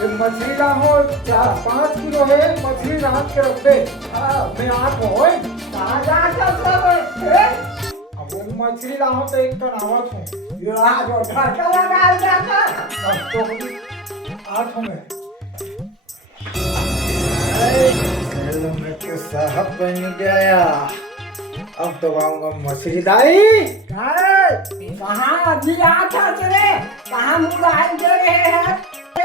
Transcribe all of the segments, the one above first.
ये मछली ला हो 5 किलो है मछली रात के रख दे। मैं 8 हो कहाँ जाकर सब है? अब वो मछली ला हो तो एक टन आवत हूँ। ये आज वो घर का लगा जाता। अब तो 8 हो में मैं तो साहब बन गया। अब तो आऊंगा मछली दाई। कहाँ अभी आता तेरे? कहाँ मुलायम दे रहे हैं?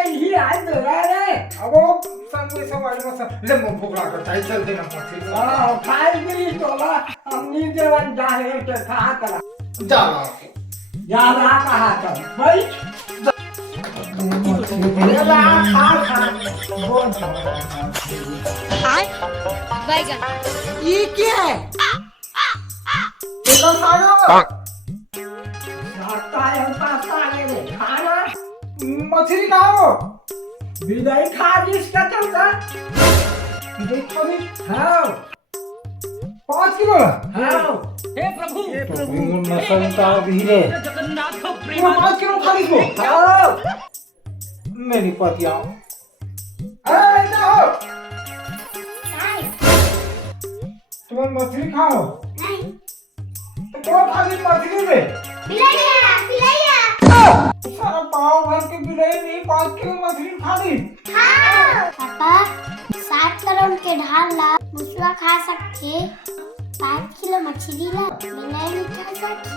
ही आज दे रहे। अब वो सब वाली मछली ले मुंह फुकरा कर चाहिए चल देना मछली। खाई भी तो ला हमनी देवन जाहे के कहा करा। जा ज्यादा कहा कर भाई। मेरा खा बैगन ये क्या है? तो खाना लगता है पास्ता ले खाना मछली खाओ। विदाई खा जिसका चलता। देखो भी हाँ 5 किलो हाँ हे प्रभु नसल का हीरे जगन्नाथ वो प्रेम 5 किलो खाली को हाँ मेरी पतिया अरे जाओ तुम मछली खाओ नहीं तो खाली मछली में पिलाइया सारा पाव भर के बिलाई नहीं 5 किलो मछली खाली। पापा 7 करोड़ के ढाल ला मुसवा खा सकते 5 किलो मछली ला बिना नहीं खा सकते।